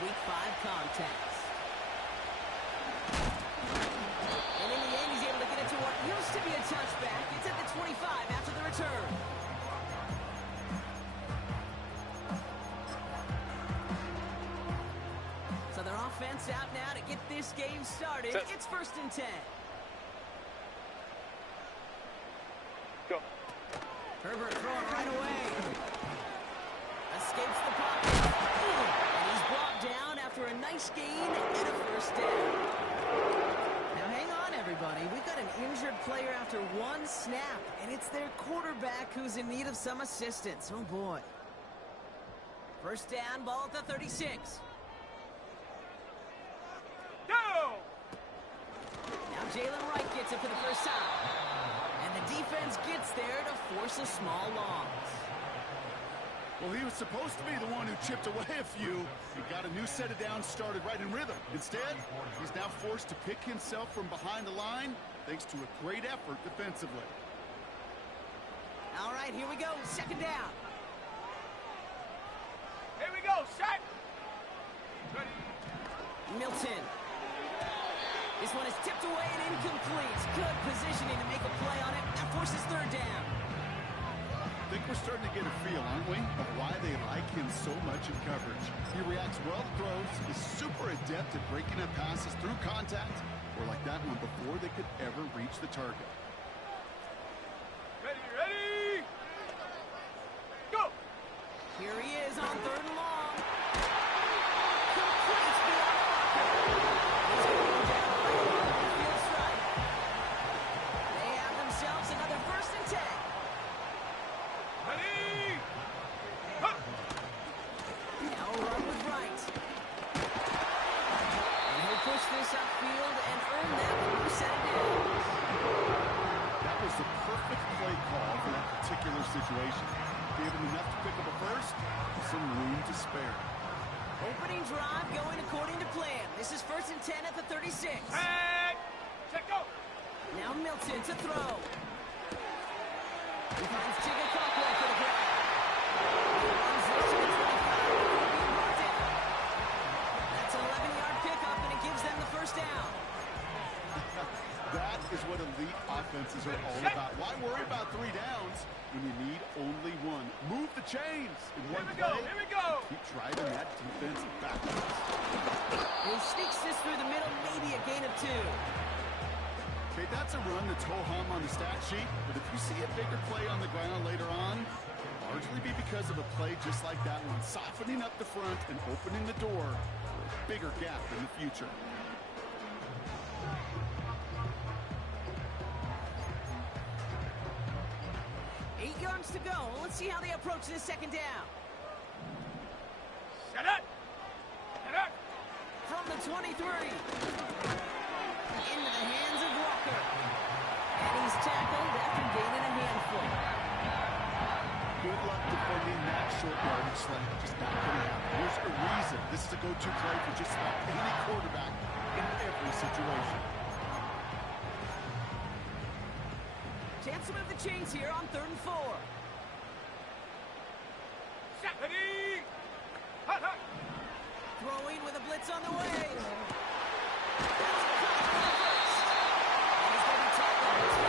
Week 5 contest. And in the end, he's able to get it to what used to be a touchback. It's at the 25 after the return. So their offense out now to get this game started. It's 1st and 10. Go. Herbert throwing right away. Escapes the pocket. And he's brought down after a nice gain and a 1st down. Now hang on, everybody. We've got an injured player after one snap, and it's their quarterback who's in need of some assistance. Oh, boy. 1st down, ball at the 36. Go! Now Jalen Wright gets it for the first time. And the defense gets there to force a small loss. Well, he was supposed to be the one who chipped away a few. He got a new set of downs started right in rhythm. Instead, he's now forced to pick himself from behind the line thanks to a great effort defensively. All right, here we go. 2nd down. Here we go, set! Ready? Milton. This one is tipped away and incomplete. Good positioning to make a play on it. That forces 3rd down. I think we're starting to get a feel, aren't we, of why they like him so much in coverage. He reacts well to throws, is super adept at breaking up passes through contact, or like that one before they could ever reach the target. Ready, ready! Go! Here he is on 3rd and long. Completes beyond the marker. He's going down right along the field strike. They have themselves another 1st and 10. Ready! Huh. Now a run with Wright. And he'll push this upfield and earn that first set of downs. That was the perfect play call for that particular situation. Gave him enough to pick up a 1st, with some room to spare. Opening drive going according to plan. This is 1st and 10 at the 36. And check go! Now Now Milton to throw. He finds Tigger Cockwell for the grab. He runs this to the 25. Being brought down. That's an 11-yard pickup, and it gives them the 1st down. That is what elite offenses are all about. Why worry about 3 downs when you need only 1? Move the chains in one here we play. go, here we go! Keep driving that defense backwards. He sneaks this through the middle, maybe a gain of 2. Okay, that's a run that's ho-hum on the stat sheet, but if you see a bigger play on the ground later on, it'll largely be because of a play just like that one, softening up the front and opening the door for a bigger gap in the future. Eight yards to go. Let's see how they approach this 2nd down. Set it! Set it! From the 23. Into the hands of Walker. And he's tackled after gaining a handful. Good luck defending that short yardage slant. Just not going to happen. There's a reason this is a go-to play for just about any quarterback in every situation. Chance to move the chains here on 3rd and 4. Set! Ready! Hot, hot! Throwing with a blitz on the way. That's caught for the 1st. And he's going to be tackled down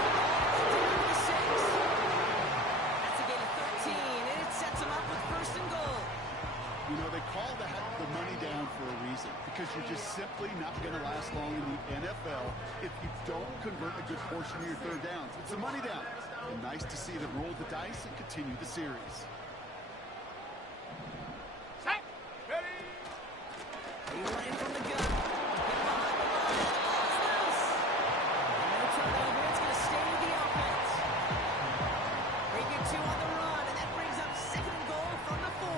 to the 6. That's a gain of 13, and it sets him up with 1st and goal. You know, they call the money down for a reason, because you're just simply not going to last long in the NFL if you don't convert a good portion of your 3rd downs. It's a money down. And nice to see them roll the dice and continue the series. Set! Ready! He ran from the gun. Get behind the line. The ball's loose. And no turnover. It's going to stay with the offense. They get 2 on the run, and that brings up 2nd and goal from the 4.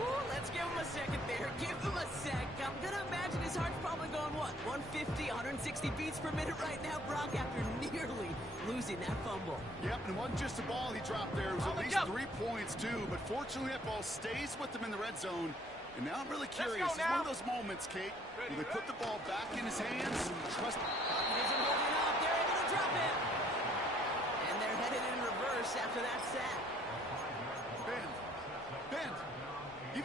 Ooh, let's give him a second there. Give him a sec. I'm going to imagine his heart's probably going, what, 150, 160 beats per minute right now, Brock, after nearly losing that fumble. Yep, and it wasn't just a ball he dropped there. It was at least 3 points, too. But fortunately, that ball stays with him in the red zone. And now I'm really curious. It's one of those moments, Kate, where they put the ball back in his hands and trust him. He isn't holding up. They're able to drop him. And they're headed in reverse after that sack. Ben,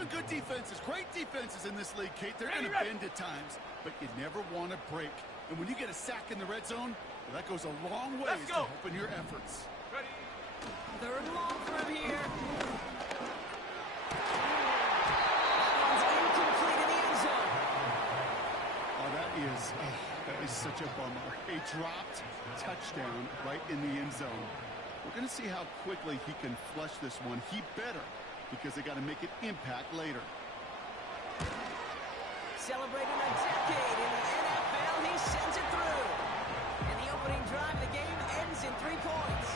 even good defenses, great defenses in this league, Kate, they're going to bend at times, but you never want to break. And when you get a sack in the red zone, well, that goes a long way to helping your efforts. Ready. Third and long for him here. That one's incomplete in the end zone. Oh, that is such a bummer. A dropped touchdown right in the end zone. We're going to see how quickly he can flush this one. He better, because they got to make an impact later. Celebrating a decade in the NFL, he sends it through. And the opening drive of the game ends in 3 points.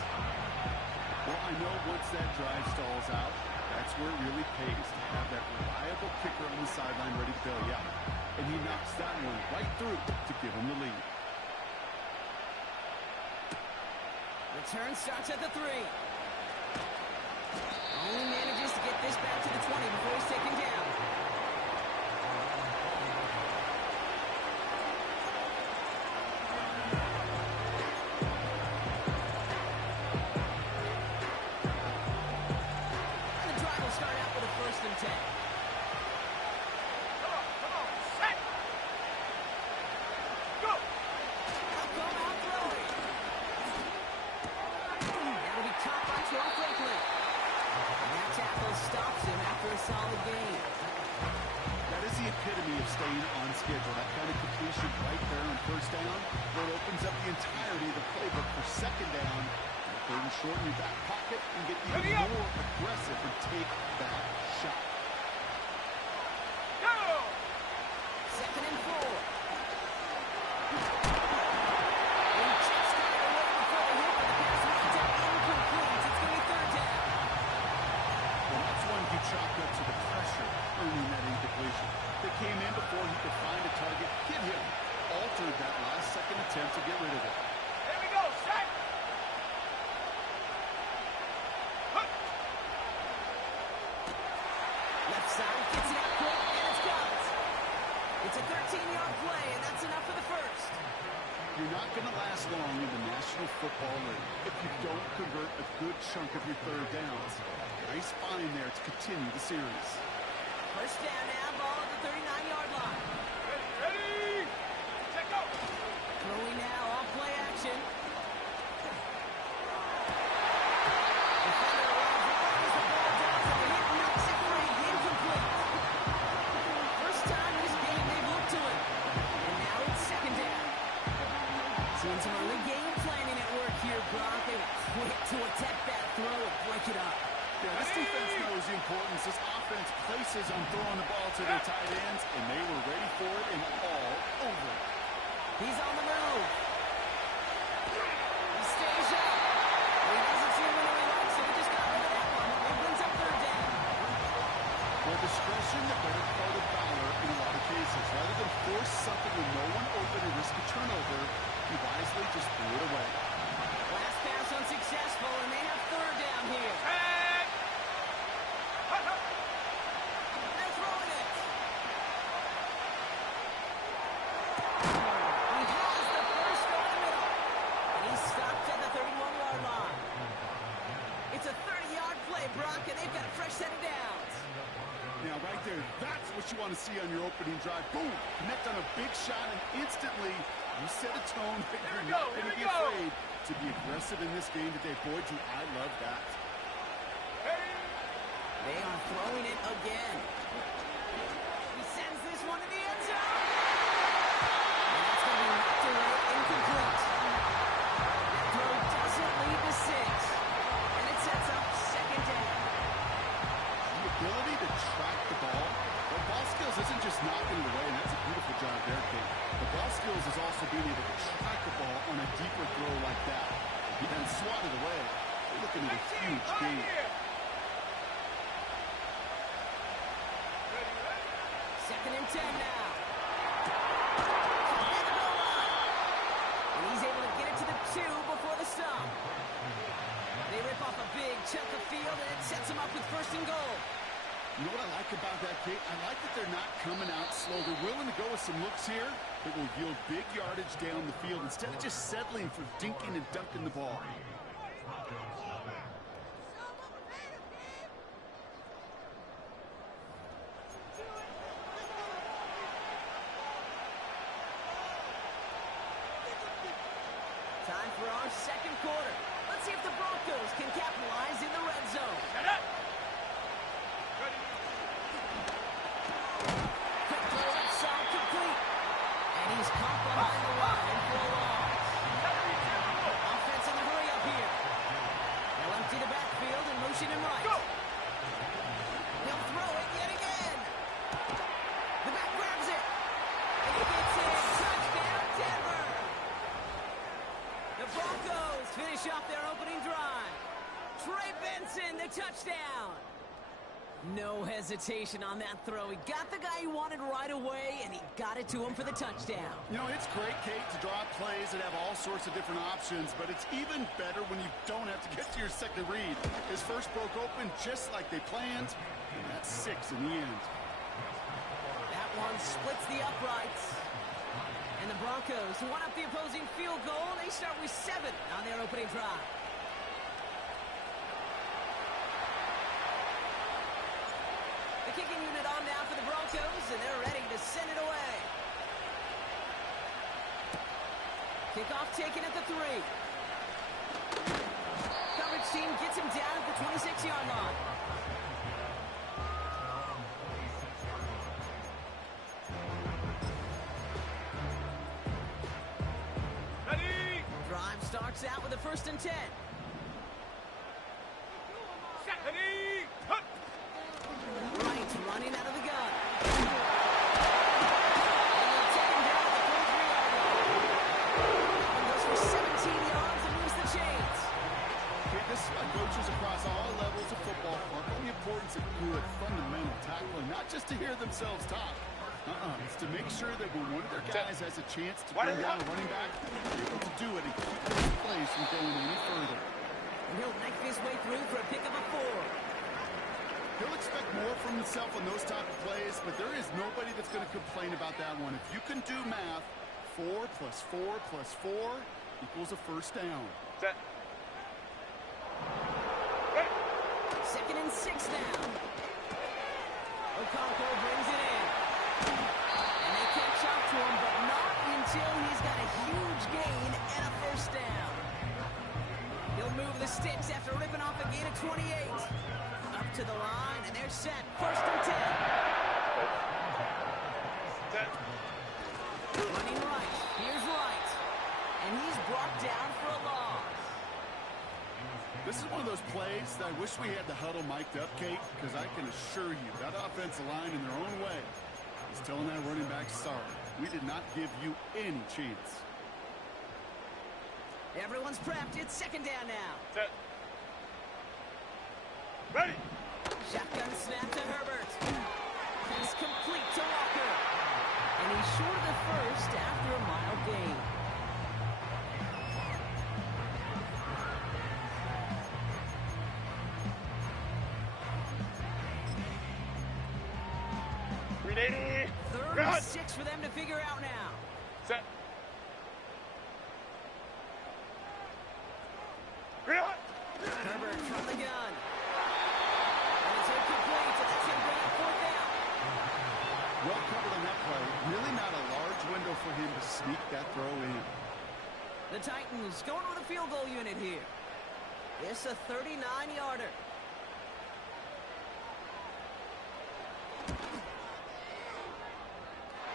Well, I know once that drive stalls out, that's where it really pays to have that reliable kicker on the sideline ready to bail you out. And he knocks that one right through to give him the lead. Return starts at the 3. Only manages to get this back to the 20 before he's taken down. And the drive will start out with a 1st and 10. Come on, set. Go. He'll come out throwing. That'll be caught by Troy Franklin. And that tackle stops him after a solid gain. That is the epitome of staying on schedule. That kind of completion right there on 1st down, where it opens up the entirety of the playbook for 2nd down. Third and short in your back pocket and get even more aggressive and take that shot. Go. 2nd and 4. He just got it away before the hit, but the pass winds up incomplete. It's going to be 3rd down. Well, that's one he chalked up to the pressure, earning that incompletion. That came in before he could find a target, hit him, altered that last-second attempt to get rid of it. Here we go, set. Left side gets it out quick, and it's got it. It's a 13-yard play, and that's enough for the 1st. You're not going to last long in the National Football League if you don't convert a good chunk of your 3rd downs. Nice find there to continue the series. 1st down now, ball at the 39-yard line. Ready. Set, go. Throwing now, off play action. Defender runs right as the ball drops, and the hit knocks it free, incomplete. First time this game they've looked to him. And now it's 2nd down. Seeing some early game planning at work here, Brock. They were quick to attack that throw and break it up. Yeah, this defense knows the importance this offense places on throwing the ball to their tight ends, and they were ready for it and all over it. He's on the move. He stays up. He doesn't see him when he likes it. He just got rid of that one. It brings up 3rd down. Well, discretion, the better part of valor in a lot of cases. Rather than force something with no one open and risk a turnover, he wisely just threw it away. Last pass unsuccessful, and they have 3rd down here. And They're throwing it. He has the first over the middle. And he's stopped at the 31-yard line. It's a 30-yard play, Brock, and they've got a fresh set of downs. Now, right there, that's what you want to see on your opening drive. Boom! Connect on a big shot, and instantly you set a tone that you're not going to be afraid to be aggressive in this game today. Boy, do I love that. They are throwing it again. He sends this one to the end zone. And that's going to be knocked away, incomplete. That throw doesn't lead to 6. And it sets up 2nd down. The ability to track the ball. Well, ball skills isn't just knocking it away, and that's a beautiful job there, Kate. The ball skills is also being able to track the ball on a deeper throw like that. If you then swat it away, you're looking at a huge gain. 2nd and 10 now. And the goal line. And he's able to get it to the 2 before the stop. They rip off a big chunk of field, and it sets them up with 1st and goal. You know what I like about that, Kate? I like that they're not coming out slow. They're willing to go with some looks here that will yield big yardage down the field instead of just settling for dinking and dunking the ball. No hesitation on that throw. He got the guy he wanted right away, and he got it to him for the touchdown. You know, it's great, Kate, to draw up plays that have all sorts of different options, but it's even better when you don't have to get to your second read. His first broke open just like they planned, and that's 6 in the end. That one splits the uprights. And the Broncos, who won up the opposing field goal, they start with 7 on their opening drive. The kicking unit on now for the Broncos, and they're ready to send it away. Kickoff taken at the 3. Coverage team gets him down at the 26-yard line. Ready. Drive starts out with a 1st and 10. Set. Ready. Hunt. Right, running out of the gun. And they'll take him down at the 23-yard line. That one goes for 17 yards and moves the chains. Okay, this is why coaches across all levels of football harp on the importance of good, fundamental tackling, not just to hear themselves talk. It's to make sure that when one of their guys has a chance to bring down a running back, they're able to do it and keep those plays from going any further. And he'll make his way through for a pick of a 4. He'll expect more from himself on those type of plays, but there is nobody that's going to complain about that one. If you can do math, 4 plus 4 plus 4 equals a 1st down. Set. Ready. 2nd and 6 now. Okonkwo brings it in. And they catch up to him, but not until he's got a huge gain and a 1st down. He'll move the sticks after ripping off a gain of 28. Up to the line, and they're set. 1st and 10. Set. Running right. Here's Wright. And he's brought down for a loss. This is one of those plays that I wish we had the huddle mic'd up, Kate, because I can assure you that offensive line in their own way is telling that running back, sorry, we did not give you any chance. Everyone's prepped. It's 2nd down now. Set. Ready. Shotgun snap to Herbert. Pass complete to Walker. And he's short of the 1st after a mile gain. Ready. 3rd and 6 for them to figure out now. Set. Ready. Herbert from the gun. And it's incomplete, so that's going to bring up 4th down. Well covered on that play. Really not a large window for him to sneak that throw in. The Titans going with a field goal unit here. It's a 39-yarder.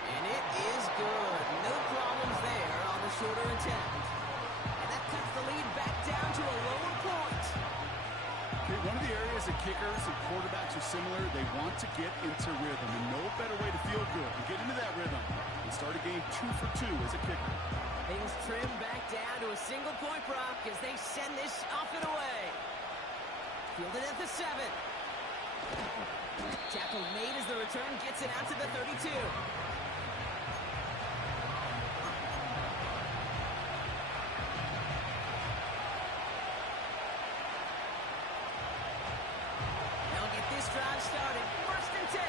And it is good. No problems there on the shorter attempt. And that cuts the lead back down to a lower point. Okay, one of the areas that kickers and quarterbacks are similar, they want to get into rhythm. And no better way to feel good and get into that rhythm and start a game 2 for 2 as a kicker. Things trim back down to a single point, Brock, as they send this off and away. Fielded at the 7. Tackle made as the return gets it out to the 32. They'll get this drive started. 1st and 10.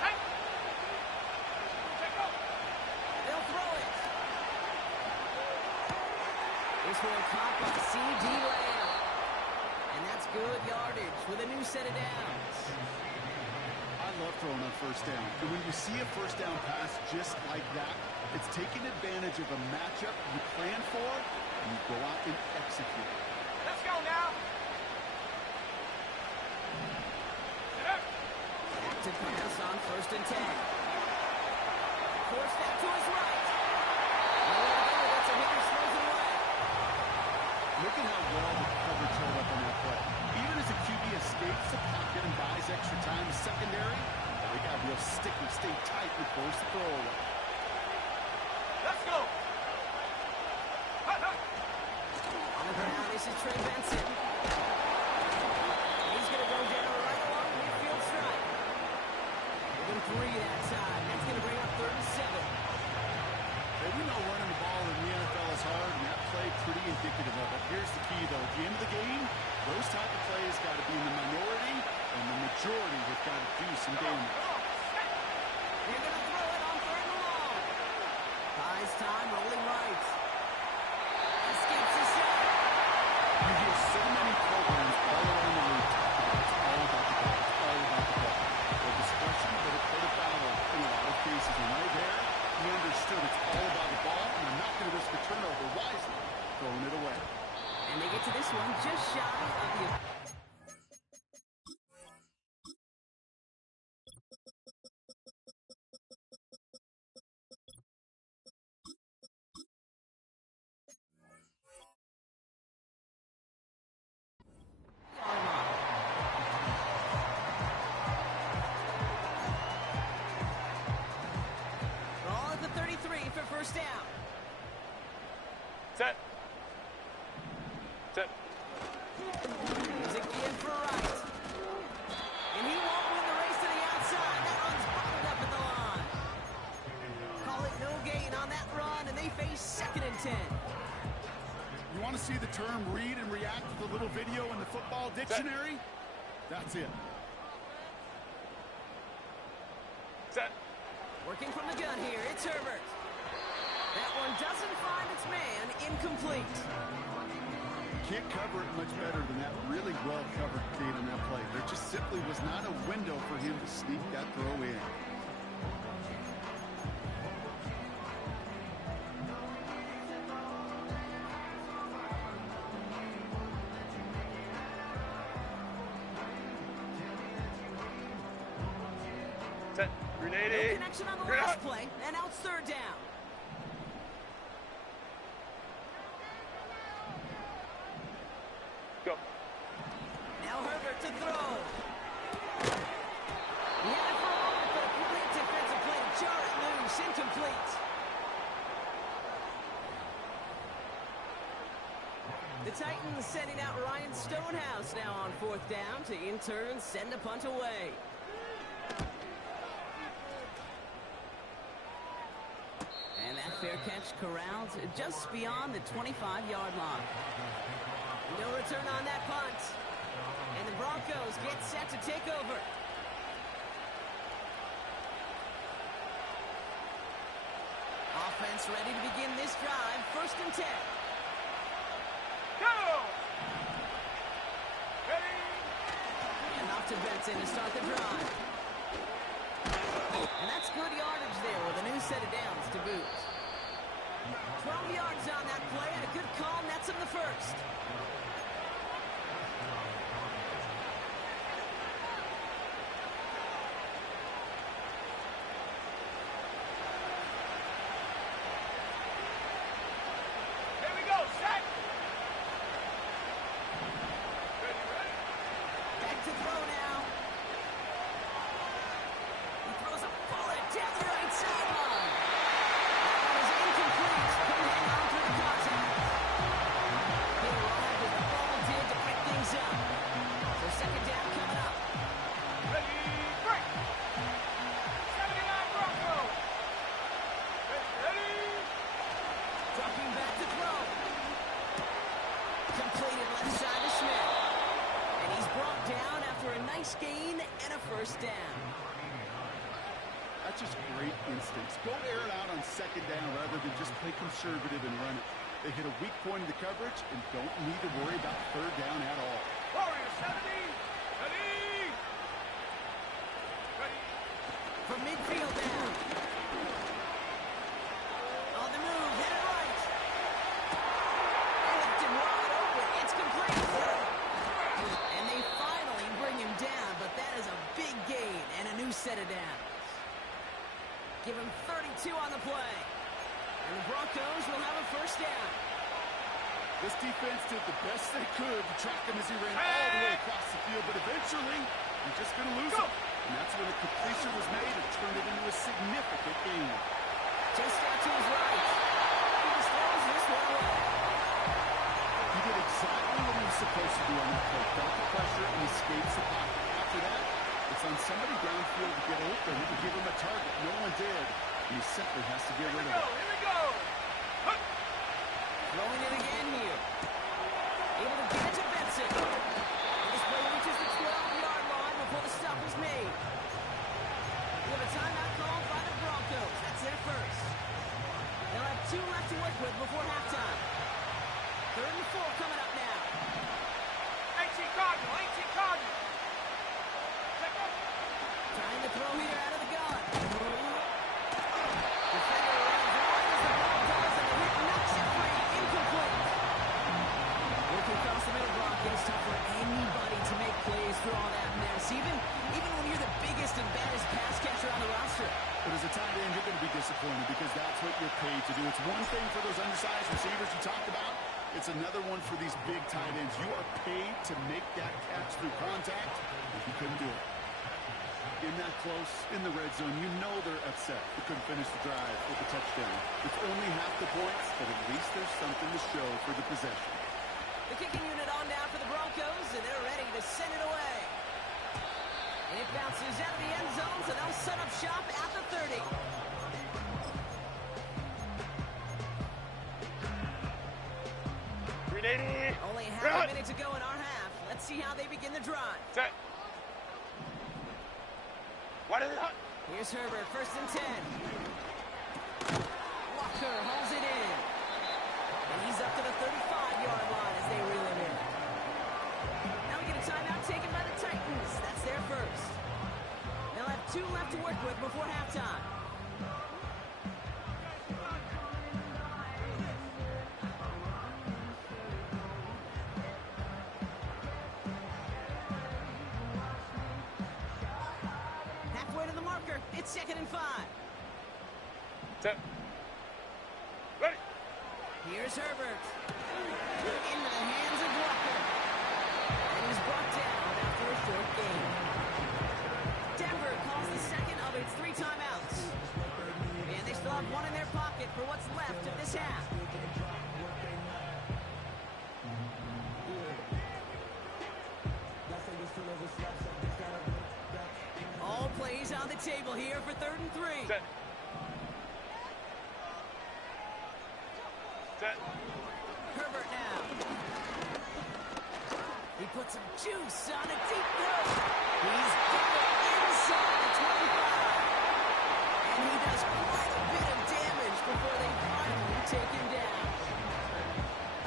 Set. Take off. They'll throw it. This one caught by C.D. Lamb. And that's good yardage with a new set of downs. I love throwing on 1st down. And when you see a 1st down pass just like that, it's taking advantage of a matchup you plan for, and you go out and execute. Let's go now. Set up. Back to pass on 1st and 10. Forced out to his right. Nowhere to go. That's a hitter slows it away. Look at how well the coverage held up on that play. Even as the QB escapes the pocket and buys extra time, the secondary, they got real sticky, stay tight, and force the throw away. Let's go. Hut, hut. On the ground, this is Trey Benson. He's going to go some damage. They're going to throw it on third and long. Buys time, rolling right. Escapes the sack. You hear so many programs all around the league talk about it's all about the ball. It's all about the ball. The discretion for the quarterback in a lot of cases. And right there, he understood it's all about the ball, and I'm not going to risk a turnover wisely, throwing it away. And they get to this one just shy of the... Ball at the 33 for first down. Set. Set. He's again for right. And he won't win the race to the outside. That one's bottled up at the line. Call it no gain on that run, and they face 2nd and 10. You want to see the term read and react to the little video in the football dictionary? That's it. Set. Working from the gun here, it's Herbert. That one doesn't find its man, incomplete. Can't cover it much better than that really well-covered feed on that play. There just simply was not a window for him to sneak that throw in. Set. No Grenade. connection on the last play, and now it's third down. Go. Now Herbert to throw. He had it for a moment, but a great defensive play to jar it loose, incomplete. The Titans sending out Ryan Stonehouse now on fourth down to in turn send a punt away. And that fair catch corralled just beyond the 25-yard line. No return on that punt. And the Broncos get set to take over. Offense ready to begin this drive. 1st and 10. Go. Ready. And off to Benson to start the drive. And that's good yardage there with a new set of downs to boot. 12 yards on that play and a good call nets him the first. Here we go. Set. Ready, ready. Back to throw now. He throws a bullet down the right sideline. That one is incomplete. Couldn't hang on through the contact. He arrived as the ball did to pick things up. So 2nd down coming up. Ready. Break. 79 Broncos. Ready, ready. Dropping back to throw. Completed left side to Smith. And he's brought down after a nice gain and a first down. That's just great instincts. Go air it out on 2nd down rather than just play conservative and run it. They hit a weak point in the coverage and don't need to worry about 3rd down at all. Warrior 70. Ready. Ready. From midfield now. On the move, hit it right. Left him wide open. It's complete. And they finally bring him down, but that is a big gain and a new set of downs. Give him 32 on the play. And the Broncos will have a first down. This defense did the best they could to track him as he ran all the way across the field, but eventually, you're just going to lose him. And that's when a completion was made and turned it into a significant gain. Just out to his right. He just throws this one away. He did exactly what he was supposed to do on that play. Felt the pressure and escapes the pocket. After that, it's on somebody downfield to get open and give him a target. No one did. And he simply has to get rid of it. Here we go. Throwing it again here. Able to get it to Benson. And this play reaches the 12-yard line before the stop is made. work with before halftime. 3rd and 4 coming up now. 18 Cardinal, 18 Cardinal. Check up. Trying to throw here out of the gun. Defender runs wide as the ball does, and the hit knocks it free. Incomplete. Working across the middle block, it's tough for anybody to make plays through all that mess, even when you're the biggest and baddest pass catcher on the roster. But as a tight end, you're going to be disappointed because that's what you're paid to do. It's one thing for those undersized receivers you talked about. It's another one for these big tight ends. You are paid to make that catch through contact. You couldn't do it. In that close, in the red zone, you know they're upset. They couldn't finish the drive with the touchdown. It's only half the points, but at least there's something to show for the possession. The kicking unit on now for the Broncos, and they're ready to send it away. And it bounces out of the end zone, so they'll set up shop at the 30. Only half a minute to go in our half. Let's see how they begin the drive. Set. What is it? Here's Herbert, 1st and 10. Walker hauls it in. And he's up to the 35-yard line as they reel him in. Now we get a timeout taken by the Titans. That's their first. They'll have 2 left to work with before halftime. Halfway to the marker. It's 2nd and 5. Set. Ready. Here's Herbert. Into the hands of Walker. And he's brought down after a short game. Denver calls the second of its 3 timeouts. And they still have 1 in their pocket for what's left of this half. All plays on the table here for 3rd and 3. Set. Set. Herbert now. He puts some juice on a deep throw. He's got it inside the 25. And he does quite a bit of damage before they finally take him down.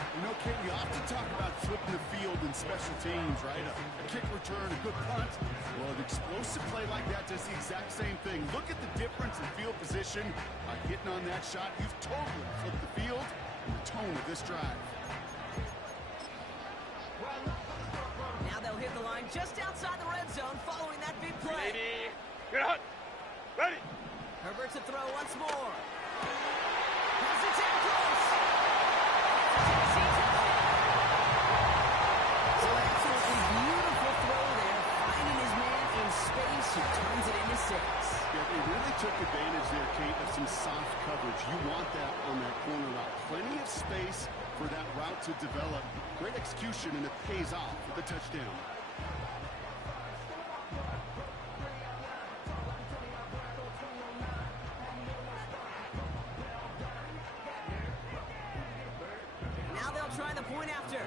You know, Kate, you often talk about flipping the field in special teams, right? A kick return, a good punt. Well, an explosive play like that does the exact same thing. Look at the difference in field position. By hitting on that shot, you've totally flipped the field and the tone of this drive. Now they'll hit the line just outside the red zone following that big play. Ready. Get out. Ready. Herbert to throw once more. Has it in close. Tennessee touchdown. So an absolutely beautiful throw there, finding his man in space who turns it into 6. Yeah, they really took advantage there, Kate, of some soft coverage. You want that on that corner route. Plenty of space for that route to develop. Great execution, and it pays off with the touchdown. Now they'll try the point after.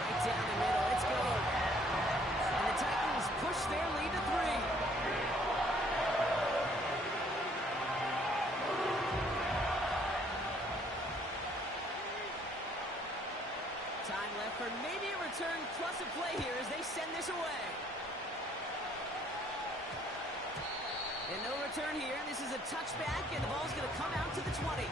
Right down the middle, it's good. And the Titans push their lead to 3. Time left for maybe a return plus a play here as they send this away. And no return here. This is a touchback, and the ball's going to come out to the 20.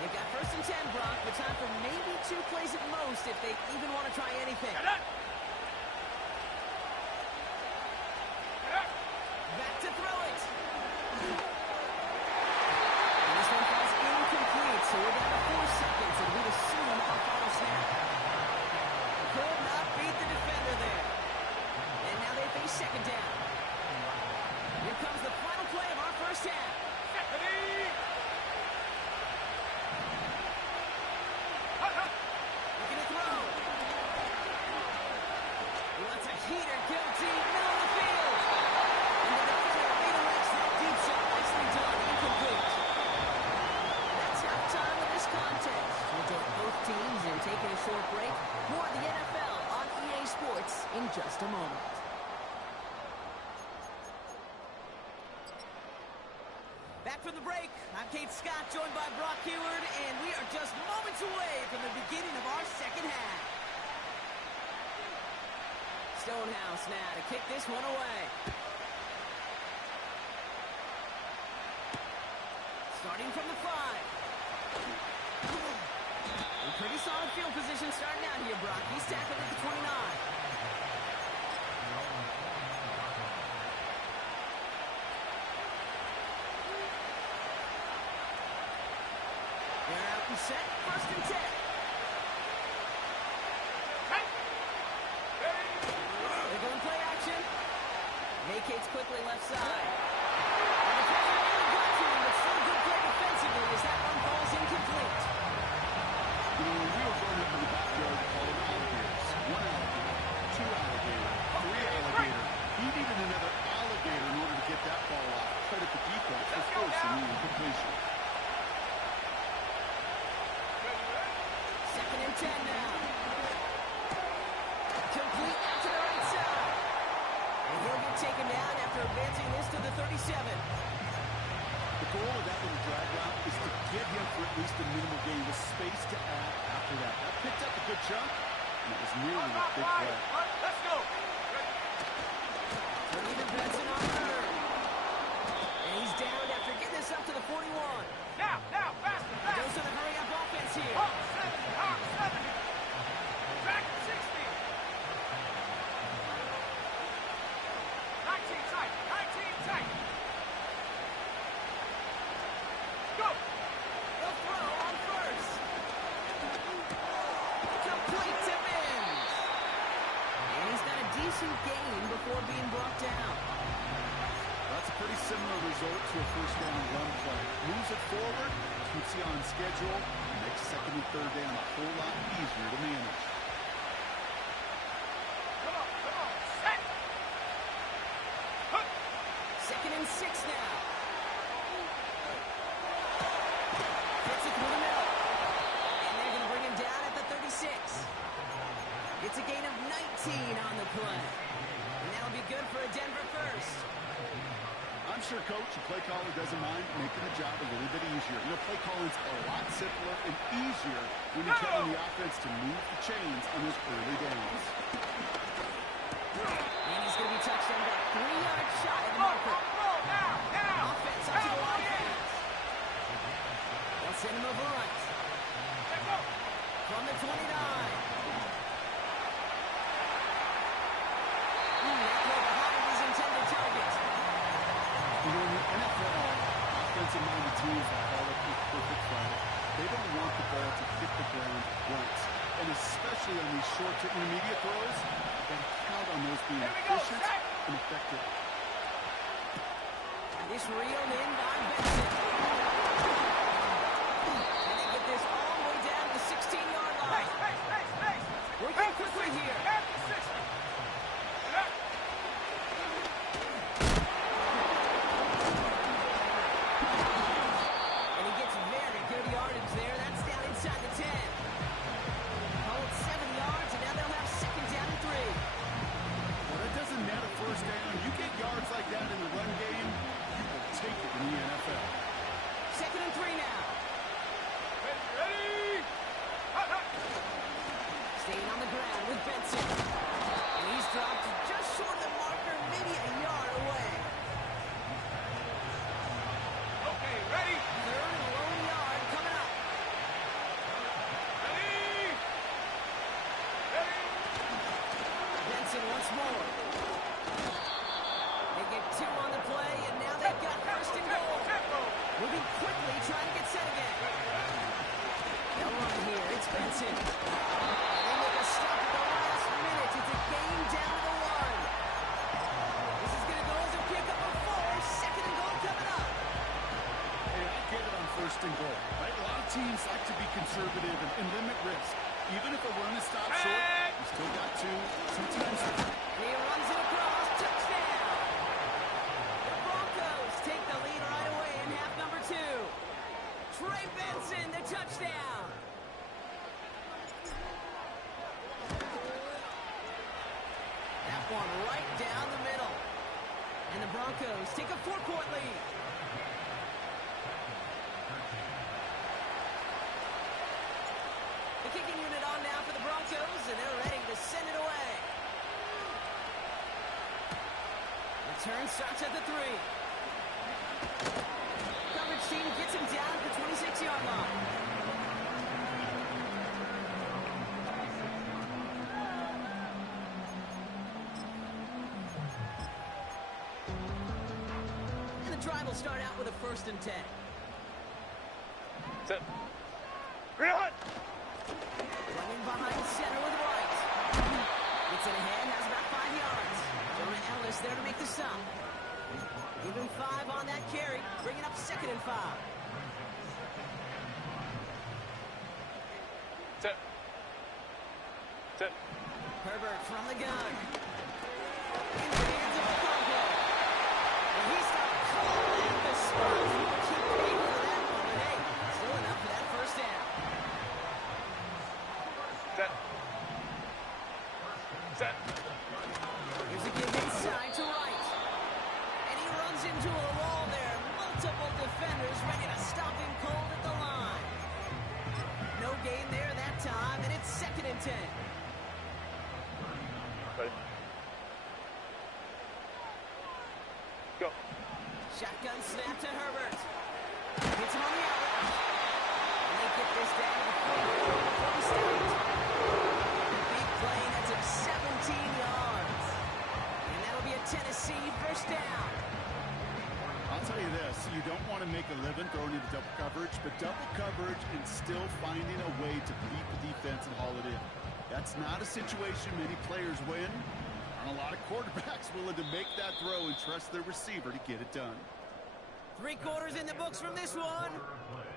They've got 1st and 10, Brock, but time for maybe 2 plays at most if they even want to try anything. Get out. Get out. Back to throw it. And this one falls incomplete, so we're down to 4 seconds, and we'd assume a final snap. Could not beat the defender there. And now they face 2nd down. Here comes the final play of our first half. Ready. Looking to throw. He wants a heater, kill team, middle of the field. And from the break. I'm Kate Scott, joined by Brock Heward, and we are just moments away from the beginning of our second half. Stonehouse now to kick this one away. Starting from the 5. A pretty solid field position starting out here, Brock. He's tackled at the 29. They're out and set. First and 10. They're going play action. Vacates quickly left side. And the pressure nearly got to him, but still good play defensively as that one falls incomplete. You know, when we were growing up in the backyard, all of alligators. 1 alligator, 2 alligator, 3 alligator. He needed another alligator in order to get that ball off. Credit the defense for forcing the incompletion. Second and 10 now. Complete out to the right side. And he'll get taken down after advancing this to the 37. The goal of that little drag route is to get him for at least a minimal gain with space to add after that. That picked up a good chunk, and it was nearly a big play. Let's go. Talita Benson on third. And he's down after getting this up to the 41. Now, faster, faster. Goes to the hurry-up offense here. Hawk 70. Back 60. 19 tight. Go. The throw on first. Complete to Mims. And he's got a decent gain before being brought down. That's a pretty similar result to a first down and run play. Moves it forward, keeps you on schedule, and makes second and third down a whole lot easier to manage. Come on. Set. Second and 6 now. Gets it through the middle. And they're going to bring him down at the 36. It's a gain of 19 on the play. And that'll be good for a Denver first. I'm sure coach and play caller doesn't mind making the job a little bit easier. You know, play calling's a lot simpler and easier when you're telling the offense to move the chains on those early downs. And he's going to be touched on about 3-yard shot at the marker. Roll now. Offense up to the offense. They'll send him over right. Let's go. From the 29. That throw behind his intended target. You know, in the NFL, offensive-minded teams are call it a perfect Friday. They don't want the ball to hit the ground once. And especially on these short to intermediate throws, you've got to count on those being efficient and effective. This reeled in by Benson. And they get this all the way down to the 16-yard line. Pace. Working quickly here. At the 60. And he gets very good yardage there. That's down inside the 10. Call it 7 yards, and now they'll have second down and 3. Well, that doesn't matter first down. You get yards like that in the run game, you will take it in the NFL. Second and 3 now. Ready? Hot. Staying on the ground with Benson. And he's dropped just short of the marker, maybe a yard away. Okay, ready? Third and a lone yard coming up. Ready? Benson once more. They get 2 on the play, and now they've got first and goal. Tempo. Moving quickly, trying to get set again. They'll run here. It's Benson. They make a stop at the last minute. It's a game down to the 1. This is going to go as a pickup of 4. Second and goal coming up. Hey, I get it on first and goal, right? A lot of teams like to be conservative and limit risk. Even if a run is stopped short, you still got 2, sometimes 3. And he runs it across. Touchdown. The Broncos take the lead right away in half number 2. Trey Benson, the touchdown. That one right down the middle. And the Broncos take a 4-point lead. goes, and they're ready to send it away. Return starts at the 3. Coverage team gets him down at the 26-yard line. And the drive will start out with a 1st and 10. Set. Green hunt. Running behind center with White. Gets it ahead, has about 5 yards. Jonah Ellis there to make the stop. Give him 5 on that carry, bringing up 2nd and 5. Set. Set. Herbert from the gun. In the hands of Okonkwo. And he stopped cold at the spot. He will keep pace with that one, but hey, still enough for that 1st down. Set. Set. Here's a give inside to Wright. And he runs into a wall there. Multiple defenders ready to stop him cold at the line. No gain there that time, and it's 2nd and 10. Ready. Go. Shotgun snap to Herbert. Gets him on the outlet. And they get this down to the 40 before he stops. Big play, that's him 17 yards. And that'll be a Tennessee 1st down. I'll tell you this, you don't want to make a living throwing into double coverage, but double coverage and still finding a way to beat the defense and haul it in. That's not a situation many players win. And a lot of quarterbacks willing to make that throw and trust their receiver to get it done. 3 quarters in the books from this one.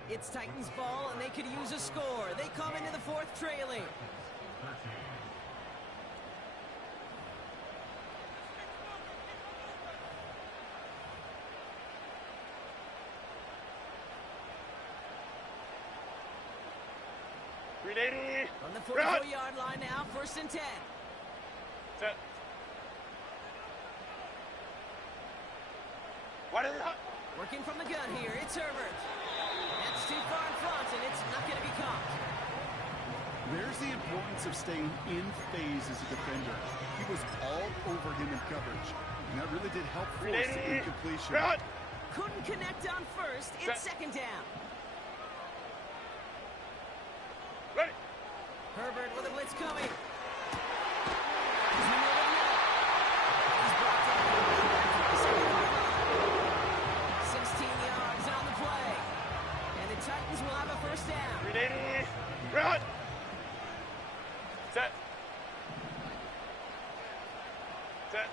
It's Titans ball, and they could use a score. They come into the 4th trailing. Green 80. On the 44-yard line now, 1st and 10. Set. What is it? Working from the gun here, it's Herbert. That's too far in front, and it's not going to be caught. There's the importance of staying in phase as a defender. He was all over him in coverage, and that really did help force the incompletion. Run. Couldn't connect on 1st, it's Set. 2nd down. Ready. Herbert with a blitz coming. He's in over the middle. He's brought down at the 7-yard line. 16 yards on the play. And the Titans will have a 1st down. Green 80. Run. Set. Set.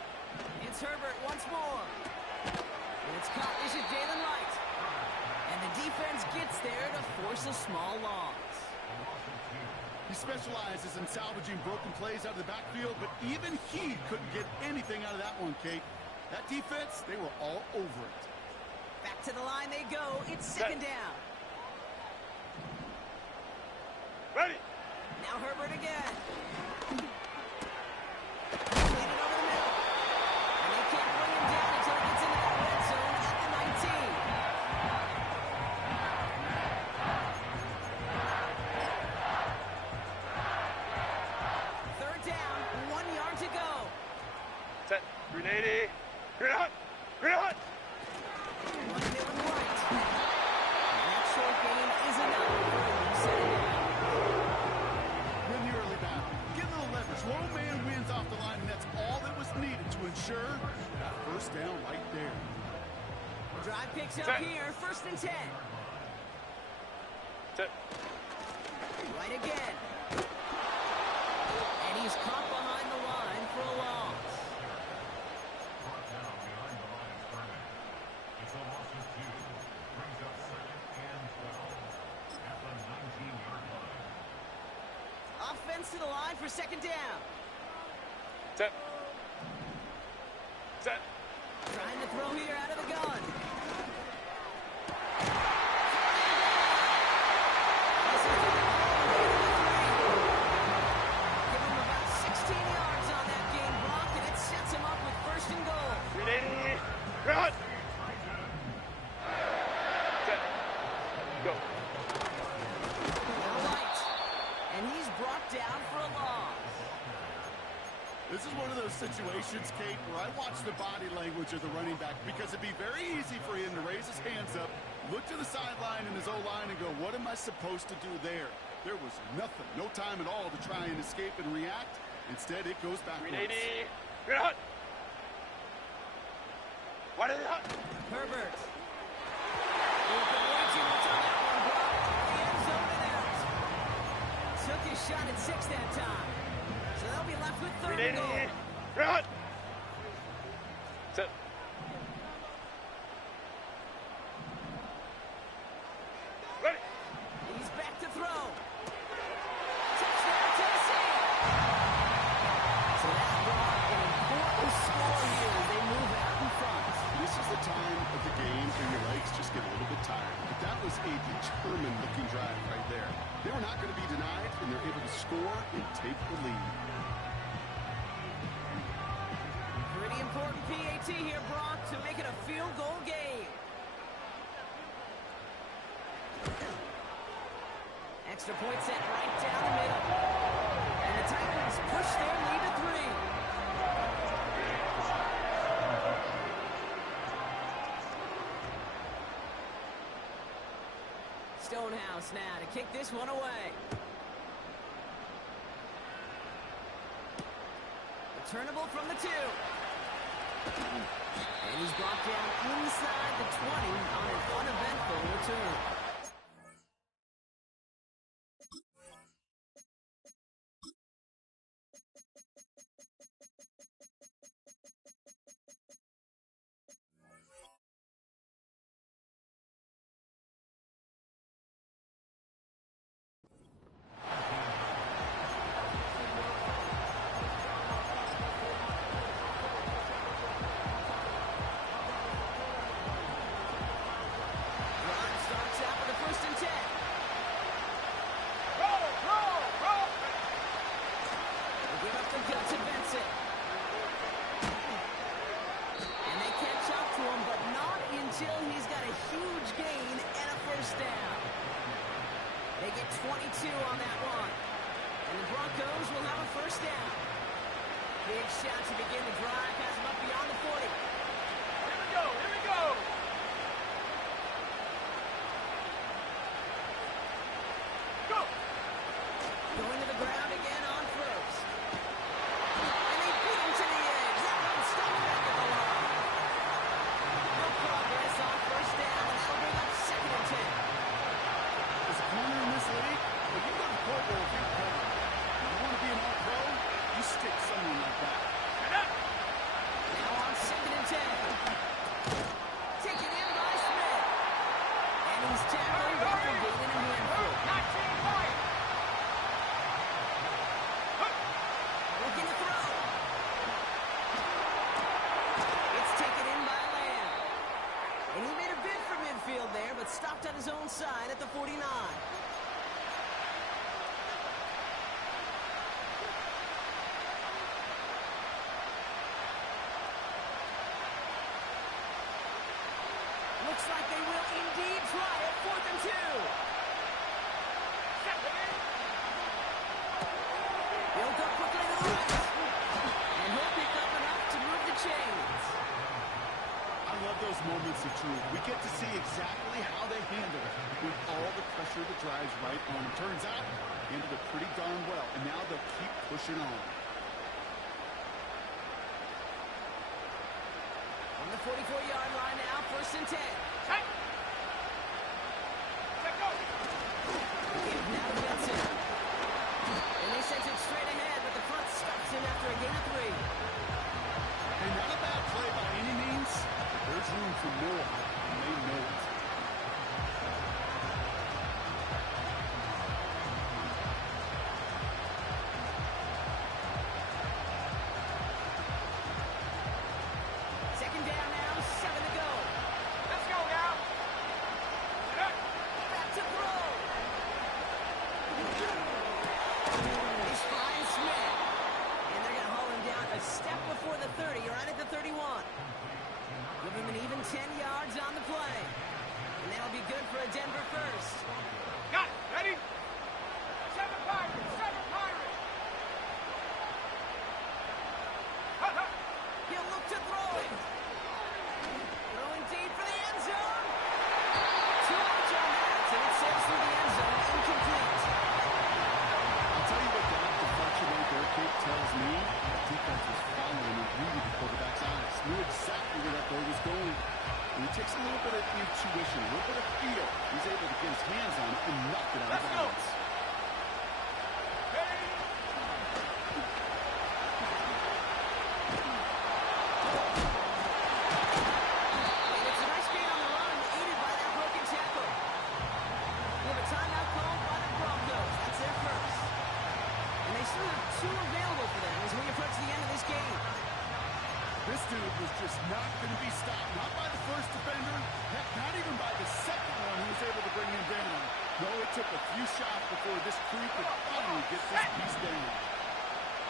It's Herbert once more. And it's caught. This is Jalen Wright. And the defense gets there to force a small loss. He specializes in salvaging broken plays out of the backfield, but even he couldn't get anything out of that one, Kate. That defense, they were all over it. Back to the line they go. It's 2nd down. Ready. Now Herbert again. He's made it over the middle. And they can't bring him down until he gets into that red zone at the 19. Third down, 1 yard to go. Set. Green 80. Green hunt. Green hunt. Running it with White. And that short gain is enough for him to set it down. Win the early battle. Get a little leverage. Low man wins off the line, and that's all that was needed to ensure that 1st down right there. Drive picks up Set. here, 1st and 10. Set. Right again. And he's caught behind the line for a loss. Offense to the line for 2nd down. Set. Set. Trying to throw here out of the gun. This is the give him about 16 yards on that game block, and it sets him up with 1st and goal. Green 80. Run. Set. Go. Now White. And he's brought down for a loss. This is one of those situations, Kate, where I watch the body language of the running back because it'd be very easy for him to raise his hands up, look to the sideline in his O-line and go, what am I supposed to do there? There was nothing, no time at all to try and escape and react. Instead, it goes backwards. 380. You're hot. What is it? Herbert. Open way too much on that one, bro. The end zone and out. Took his shot at 6 that time. So they'll be left with 3rd and 380. goal. You're hot. Set. Ready. He's back to throw. Touchdown, Tennessee. So that brought an important score here as they move out in front. This is the time of the game where your legs just get a little bit tired. But that was a determined-looking drive right there. They were not going to be denied, and they're able to score and take the lead. Pretty important PAT here, Brock, to make it a field goal game. Extra point set right down the middle. And the Titans push their lead to 3. Stonehouse now to kick this one away. Returnable from the 2. And he's brought down inside the 20 on an uneventful return. Until he's got a huge gain and a first down. They get 22 on that one. And the Broncos will have a first down. Big shot to begin the drive. Has him up beyond the 40. Here we go. Here we go. Go. Going to the ground again on first. And they beat him to the edge. That one stopped back at the line. No progress on first down, and that'll bring up 2nd and 10. As a corner in this league, well, you got a Pro Bowl if you're covered. You want to be an all-pro, you stick someone like that. Now on 2nd and 10. Taken in by Smith. And he's tackled after gaining a handful. Looking to throw. It's taken in by Lamb. And he made a bid for midfield there, but stopped on his own side at the 49. Looks like they will indeed try it. 4th and 2. He'll go quickly to the right. And he'll pick up enough to move the chains. I love those moments of truth. We get to see exactly how they handle it with all the pressure that drives right on them. Turns out, handled it pretty darn well, and now they'll keep pushing on. On the 44-yard line now, 1st and 10. Check. Check go. Now to Benson. And they sent it straight ahead, but the front stops him after a gain of 3. And not a bad play by any means, but there's room for more, and they know it. Second down now, 7 to go. Let's go now. Back to throw. He's fine, Smith. And they're going to haul him down a step before the 30, right at the 31. Give him an even 10 yards on the play. And that'll be good for a Denver first. Got it. Ready? 7 Pirates. 7 Pirates. was just not going to be stopped. Not by the first defender. Heck, not even by the second one who was able to bring him down. No, it took a few shots before this crew could finally get this piece down.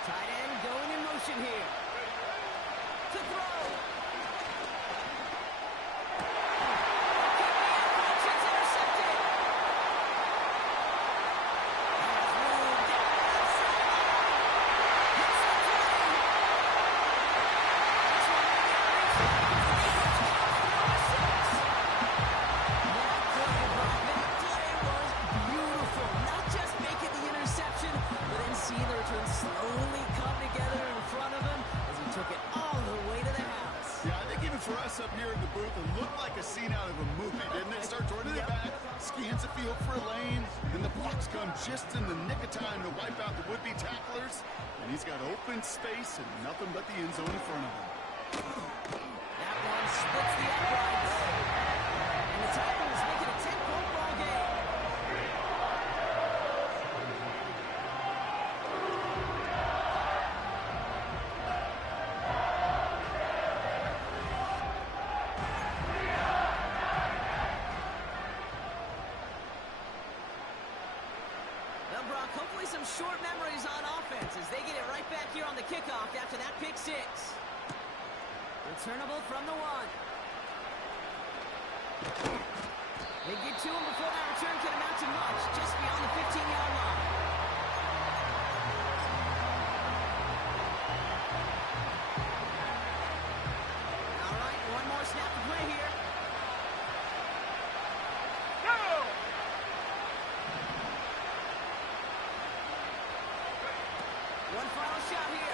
Tight end going in motion here. To throw. Slowly come together in front of him as he took it all the way to the house. Yeah, I think even for us up here in the booth, it looked like a scene out of a movie, didn't it? Starts running it back, scans the field for a lane, and the blocks come just in the nick of time to wipe out the would-be tacklers. And he's got open space and nothing but the end zone in front of him. That one splits the uprights. And the Tigers make it a 10-point ball game. Brock, hopefully some short memories on offense as they get it right back here on the kickoff after that pick six. Returnable from the one. They get to him before that return can amount to much, just beyond the 15-yard line. All right, one more snap to play here. One final shot here.